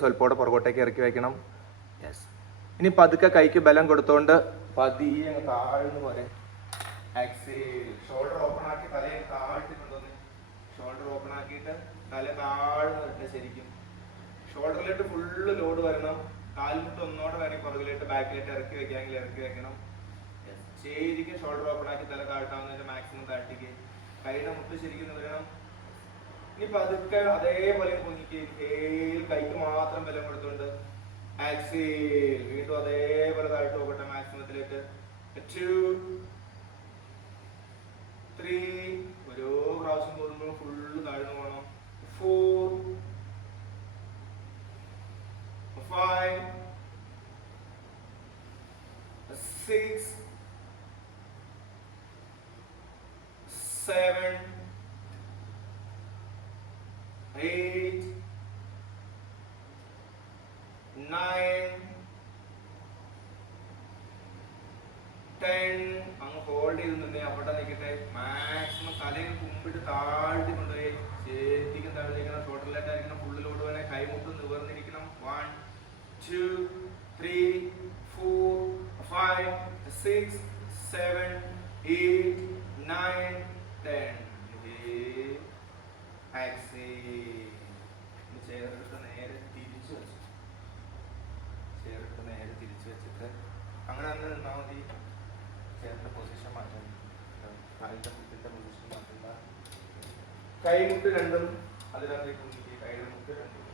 സ്വല്പോടെ പുറകോട്ടേക്ക് ഇറക്കി വയ്ക്കണം. യെസ്. ഇനി പതുക്കെ കൈക്ക് ബലം കൊടുത്തോണ്ട് പതിയെ അങ്ങ് താഴ്ന്നു പോലെ എക്സേൽ. ഷോൾഡർ ഓപ്പൺ ആക്കി തലയെ താഴ്ത്തി കൊണ്ടുവന്ന് ഷോൾഡർ ഓപ്പൺ ആക്കിയിട്ട് തല താഴ്ന്നു വരട്ടെ. ശരിക്കും ഷോൾഡറിലോട്ട് ഫുള്ള് ലോഡ് വരണം. കാൽമുട്ട് ഒന്നോടെ വേണമെങ്കിൽ പുറകിലോട്ട് ബാക്കിലോട്ട് ഇറക്കി വെക്കാമെങ്കിൽ ഇറക്കി വെക്കണം. ശരിക്കും ഷോൾഡർ ഓപ്പൺ ആക്കി തല താഴ്ത്താവുന്നതിന്റെ മാക്സിമം താഴ്ത്തിക്ക്. കൈയുടെ മുട്ട് ശരിക്കും വരണം. ഇനി പതുക്കെ അതേപോലെ പൊങ്ങിക്ക്. കൈക്ക് മാത്രം ബലം കൊടുത്തുകൊണ്ട് എക്സേൽ. വീണ്ടും അതേപോലെ താഴ്ത്തു പോകട്ടെ മാക്സിമത്തിലേക്ക്. 2 3 ഓരോ പ്രാവശ്യം പോകുമ്പോൾ ഫുള്ള് താഴ്ന്നു പോകണം. 4 5 6 7 8 9 10. അങ്ങ് ഹോൾഡ് ചെയ്ത് നിന്നേ. അവിടെ നിൽക്കട്ടെ. മാക്സിമം തലയും കുമ്പിട്ട് താഴ്ത്തി കൊണ്ടുപോയി ശരിക്കും താഴ്ത്തിരിക്കണം. ഷോൾഡറിലേക്കായിരിക്കണം ഫുള്ള് ലോഡ് വേണേ. കൈമുട്ട് നിവർന്നിരിക്കണം. 1 2 3 4 5 6 7 8 9 10. ചേർത്ത് നേരെ തിരിച്ചു വെച്ചു. ചേർത്ത് നേരെ തിരിച്ചു വെച്ചിട്ട് അങ്ങനെ തന്നെ നിന്നാൽ മതി. ചേർത്ത പൊസിഷൻ മാറ്റാൻ. കാലിന്റെ മുട്ടിന്റെ പൊസിഷൻ മാറ്റുന്ന കൈമുട്ട് രണ്ടും അതിനകത്തേക്ക് മുന്നിക്ക്. കൈയുടെ മുട്ട് രണ്ടും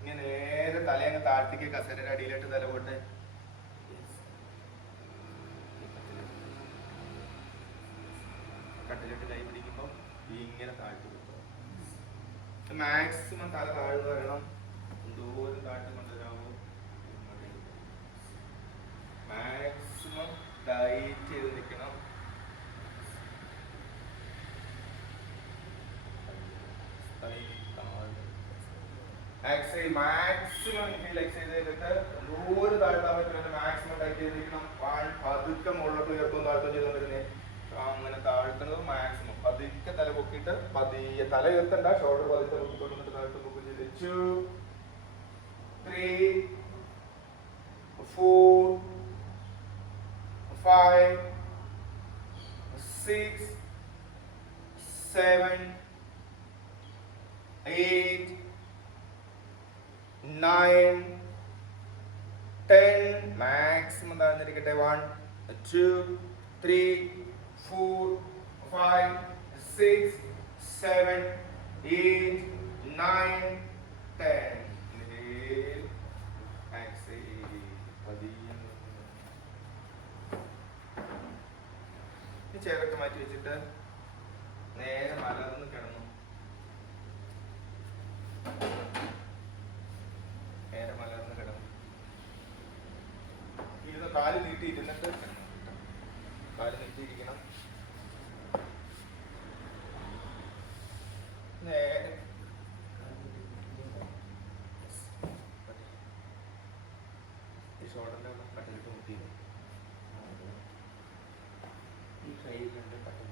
ഇങ്ങനെ നേരെ തലയങ്ങ് താഴ്ത്തിക്ക്. കസേരയുടെ അടിയിലോട്ട് തല പോട്ടെ. കട്ടിലോട്ട് കൈ പിടിക്കുമ്പോൾ ഇങ്ങനെ താഴ്ത്തി കൊടുക്കും. മാക്സിമം തല താഴ്ന്നു വരണം. എന്തോരം താഴ്ത്തി കൊണ്ടുവരാമോ മാക്സിമം ടൈറ്റ് ചെയ്ത് നിൽക്കണം. എക്സൈൽ മാക്സിമം എക്സൈസ് ചെയ്തിട്ട് എന്തോരം താഴ്ത്താൻ പറ്റുന്നത് മാക്സിമം ടൈറ്റ് ചെയ്തിരിക്കണം. പതുക്കെ മുകളിലോട്ട് ഉയർത്തും താഴ്ത്തും ചെയ്തുകൊണ്ടിരുന്നേ. അങ്ങനെ താഴ്ത്തുന്നത് മാക്സിമം. പതുക്കെ തല പൊക്കിയിട്ട് പതിയെ തല ഉയർത്തണ്ട. ഷോൾഡർ പതുക്കെ പൊക്കിക്കൊണ്ടിട്ട് താഴ്ത്തും പൊക്കി ചെയ്ത് 2 3 4 5 6 7 8 9 10. മാക്സിമം താഴ്ന്നിരിക്കട്ടെ. 1 2 3 4 5 6 7 8 9 10. ചേരൊക്കെ മാറ്റി വെച്ചിട്ട് നേരെ മലർന്ന് കിടന്നു. നേരെ മലർന്ന് കിടന്നു. ഇരുന്ന് കാല് നീട്ടി ഇരുന്നിട്ട് കാല് നീട്ടിയിരിക്കണം. നേരെ ഈ ഷോൾഡറിന്റെ കട്ടിലിട്ട് മുട്ടി. ഈ കയ്യിൽ രണ്ട് കട്ടിൽ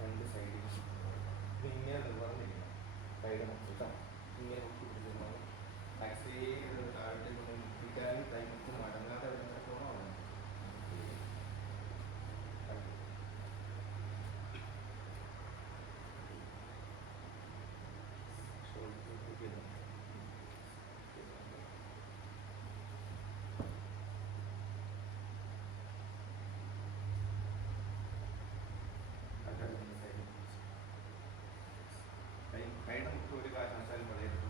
രണ്ട് സൈഡിൽ ഇങ്ങനെ നിവർന്നിരിക്കണം. കൈയുടെ മുട്ട ഇങ്ങനെ മുട്ടി പിടിച്ചിരുന്നത് മാക്സിമം താഴത്തെ കൊണ്ട് മുട്ടിക്കാനും കൈമുട്ട് മടങ്ങാതെ വരുന്നിടത്തോളം കൈയുടെ മുട്ട് ഒരു കാരണവശാലും വളയരുത്.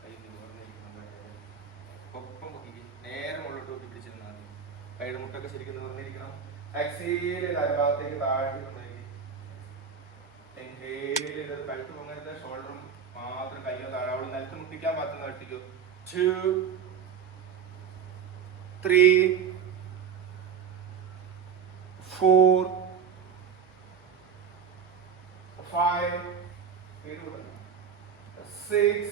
കൈ നിവർന്നിരിക്കണം. ഒപ്പം പൊക്കിക്ക് നേരെ മുകളിലോട്ട് പൊക്കി പിടിച്ചിരുന്നാൽ മതി. കൈയുടെ മുട്ടൊക്കെ ശരിക്കും നിവർന്നിരിക്കണം. എക്സേൽ അരഭാഗത്തേക്ക് താഴ്ത്തി കൊണ്ടുപോയി. എൻഹേൽ ചെയ്തത് കഴുത്ത് പൊങ്ങരുത്. ഷോൾഡറും മാത്രം കയ്യോ താഴാവുള്ളൂ. നിലത്ത് മുട്ടിക്കാൻ പാത്തുന്ന കട്ടിക്കോ. 2 3 4 5 6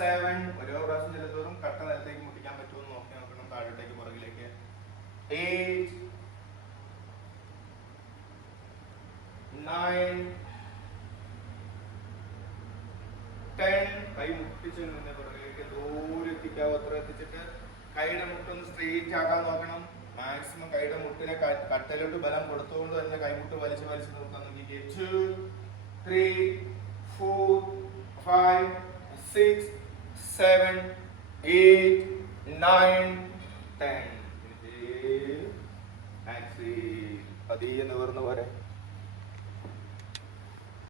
7. ഓരോ പ്രാവശ്യം ചെല്ലുന്നതോറും കട്ട നിലത്തേക്ക് മുട്ടിക്കാൻ പറ്റുമെന്ന് നോക്കി നോക്കണം. താഴോട്ടേക്ക് പുറകിലേക്ക്. 8 9 10. കൈ മുട്ടിച്ച് നിന്ന് പുറകിലേക്ക് ദൂരെ എത്തിക്കാവോ അത്ര എത്തിച്ചിട്ട് കൈയുടെ മുട്ടൊന്ന് സ്ട്രെയിറ്റ് ആക്കാൻ നോക്കണം. മാക്സിമം കൈയുടെ മുട്ടിനെ കട്ടലോട്ട് ബലം കൊടുത്തുകൊണ്ട് തന്നെ കൈമുട്ട് വലിച്ച് വലിച്ച് നോക്കാൻ നോക്കിക്കേ. 2 3 4 5 6 7 8 9 10. പതിയെ നിവർന്ന് പോരെ.